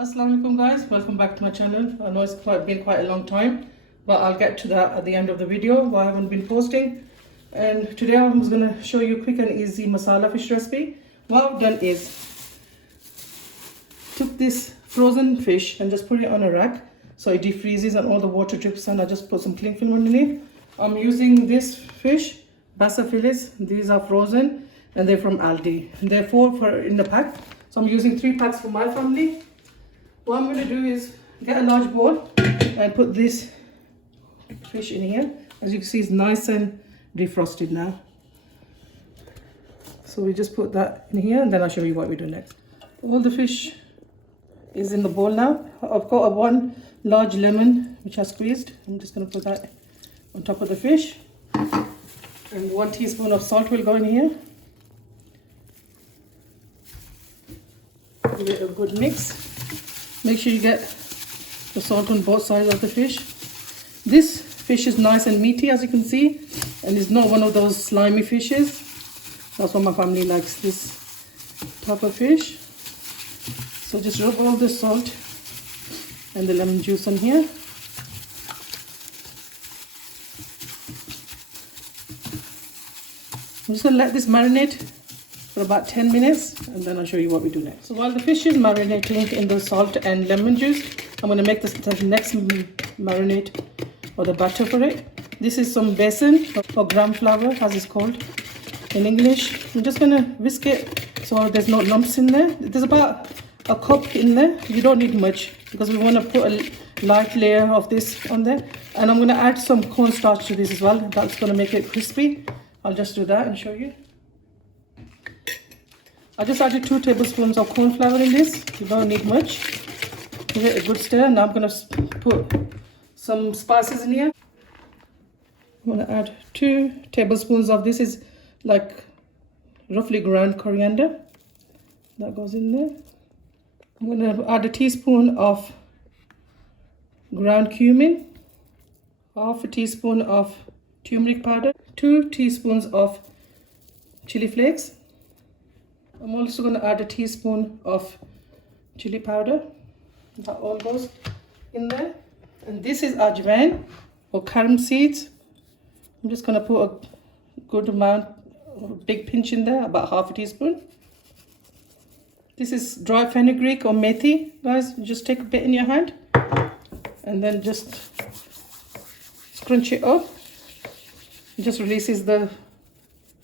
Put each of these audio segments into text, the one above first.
Assalamu alaikum guys, welcome back to my channel. I know it's been quite a long time, but I'll get to that at the end of the video where I haven't been posting. And today I'm going to show you a quick and easy masala fish recipe. What I've done is took this frozen fish and just put it on a rack so it defreezes and all the water drips, and I just put some cling film underneath. I'm using this fish, Basa fillets. These are frozen and they're from Aldi. They're 4 in the pack, so I'm using 3 packs for my family. What I'm going to do is get a large bowl and put this fish in here. As you can see, it's nice and defrosted now. So we just put that in here and then I'll show you what we do next. All the fish is in the bowl now. I've got one large lemon which I squeezed. I'm just going to put that on top of the fish. And 1 teaspoon of salt will go in here. Give it a good mix. Make sure you get the salt on both sides of the fish. This fish is nice and meaty, as you can see, and it's not one of those slimy fishes. That's what my family likes, this type of fish. So just rub all the salt and the lemon juice on here. I'm just going to let this marinate for about 10 minutes and then I'll show you what we do next. So while the fish is marinating in the salt and lemon juice, I'm going to make the next marinade or the batter for it. This is some besan or gram flour, as it's called in English. I'm just going to whisk it so there's no lumps in there. There's about a cup in there. You don't need much because we want to put a light layer of this on there. And I'm going to add some cornstarch to this as well. That's going to make it crispy. I'll just do that and show you. I just added 2 tablespoons of corn flour in this. You don't need much. Give it a good stir. Now I'm going to put some spices in here. I'm going to add 2 tablespoons of this is like roughly ground coriander. That goes in there. I'm going to add a teaspoon of ground cumin, half a teaspoon of turmeric powder, 2 teaspoons of chilli flakes. I'm also going to add a teaspoon of chilli powder. That all goes in there. And this is ajwain or carom seeds. I'm just going to put a good amount, a big pinch in there, about half a teaspoon. This is dry fenugreek or methi, guys. You just take a bit in your hand and then just scrunch it up. It just releases the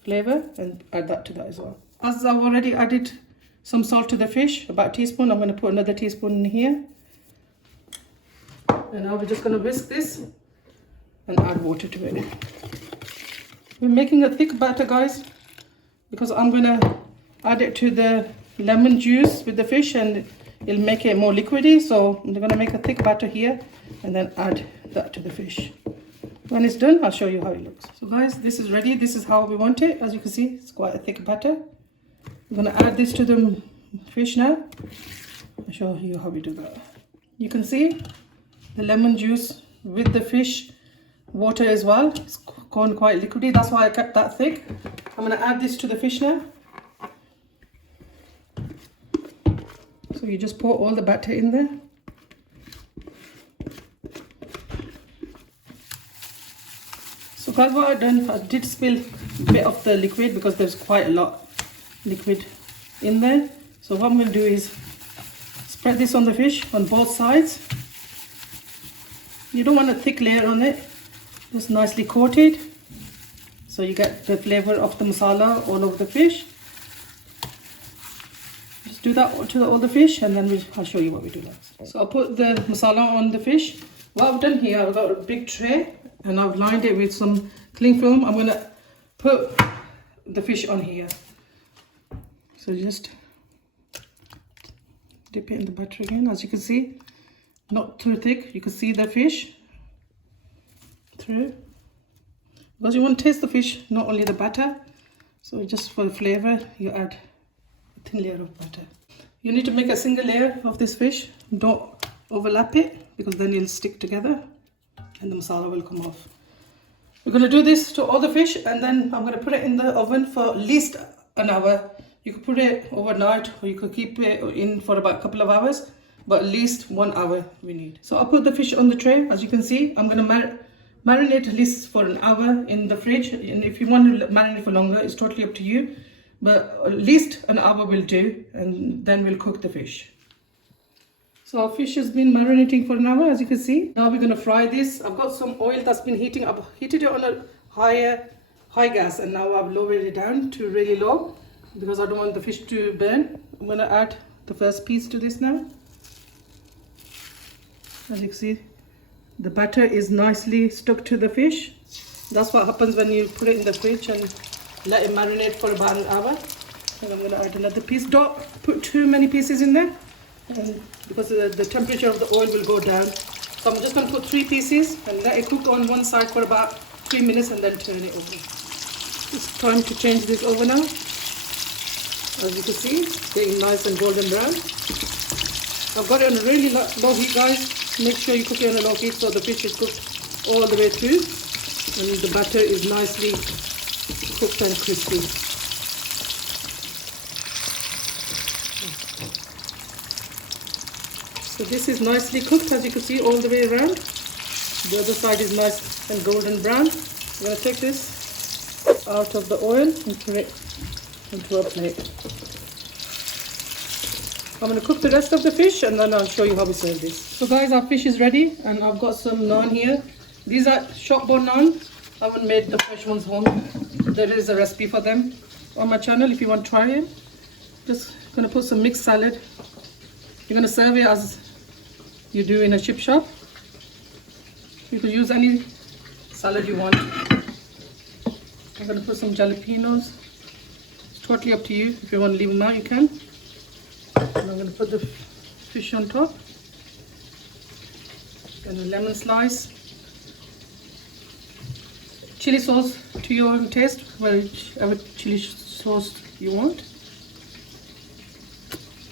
flavor, and add that to that as well. As I've already added some salt to the fish, about a teaspoon, I'm going to put another teaspoon in here. And now we're just going to whisk this and add water to it. We're making a thick batter, guys, because I'm going to add it to the lemon juice with the fish and it'll make it more liquidy. So I'm going to make a thick batter here and then add that to the fish. When it's done, I'll show you how it looks. So guys, this is ready. This is how we want it. As you can see, it's quite a thick batter. I'm going to add this to the fish now. I'll show you how we do that. You can see the lemon juice with the fish water as well. It's gone quite liquidy. That's why I kept that thick. I'm going to add this to the fish now. So you just pour all the batter in there. So guys, what I've done, I did spill a bit of the liquid because there's quite a lot liquid in there. So what I'm going to do is spread this on the fish on both sides. You don't want a thick layer on it, just nicely coated so you get the flavor of the masala all over the fish. Just do that to all the fish and then I'll show you what we do next. So I'll put the masala on the fish. What I've done here, I've got a big tray and I've lined it with some cling film. I'm going to put the fish on here. So just dip it in the butter again. As you can see, not too thick. You can see the fish through. Because you want to taste the fish, not only the butter. So just for the flavor, you add a thin layer of butter. You need to make a single layer of this fish. Don't overlap it because then it'll stick together and the masala will come off. We're going to do this to all the fish and then I'm going to put it in the oven for at least an hour. You could put it overnight or you could keep it in for about a couple of hours but at least 1 hour we need. So I'll put the fish on the tray. As you can see, I'm going to marinate at least for an hour in the fridge, and if you want to marinate for longer, it's totally up to you, but at least an hour will do, and then we'll cook the fish. So our fish has been marinating for an hour, as you can see. Now we're going to fry this. I've got some oil that's been heating up. I've heated it on a high gas, and now I've lowered it down to really low because I don't want the fish to burn. I'm going to add the first piece to this now. As you can see, the batter is nicely stuck to the fish. That's what happens when you put it in the fridge and let it marinate for about an hour. And I'm going to add another piece. Don't put too many pieces in there, because the temperature of the oil will go down. So I'm just going to put 3 pieces and let it cook on one side for about 3 minutes and then turn it over. It's time to change this over now. As you can see, it's getting nice and golden brown. I've got it on a really low heat, guys. Make sure you cook it on a low heat so the fish is cooked all the way through and the batter is nicely cooked and crispy. So this is nicely cooked, as you can see, all the way around. The other side is nice and golden brown. I'm going to take this out of the oil and put it into a plate. I'm going to cook the rest of the fish and then I'll show you how we serve this. So guys, our fish is ready and I've got some naan here. These are shop bought naan. I haven't made the fresh ones home. There is a recipe for them on my channel if you want to try it. Just going to put some mixed salad. You're going to serve it as you do in a chip shop. You can use any salad you want. I'm going to put some jalapenos. It's totally up to you. If you want to leave them out, you can. And I'm going to put the fish on top. And a lemon slice. Chili sauce to your own taste, whichever chili sauce you want.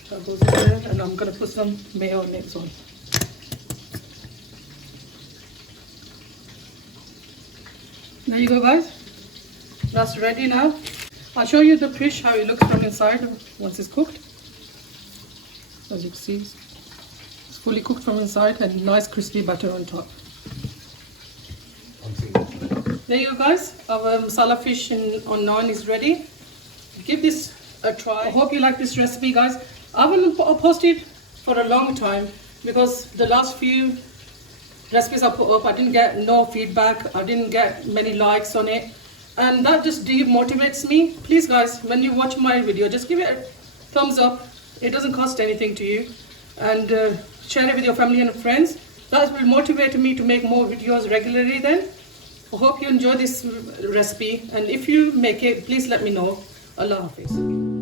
That goes in there, and I'm going to put some mayonnaise on. There you go, guys. That's ready now. I'll show you the fish, how it looks from inside once it's cooked. As you can see, it's fully cooked from inside and nice crispy butter on top. There you go, guys. Our masala fish on naan is ready. Give this a try. I hope you like this recipe, guys. I haven't posted for a long time because the last few recipes I put up, I didn't get no feedback. I didn't get many likes on it, and that just demotivates me. Please, guys, when you watch my video, just give it a thumbs up. It doesn't cost anything to you, and share it with your family and friends. That will motivate me to make more videos regularly then. I hope you enjoy this recipe, and if you make it, please let me know. Allah Hafiz.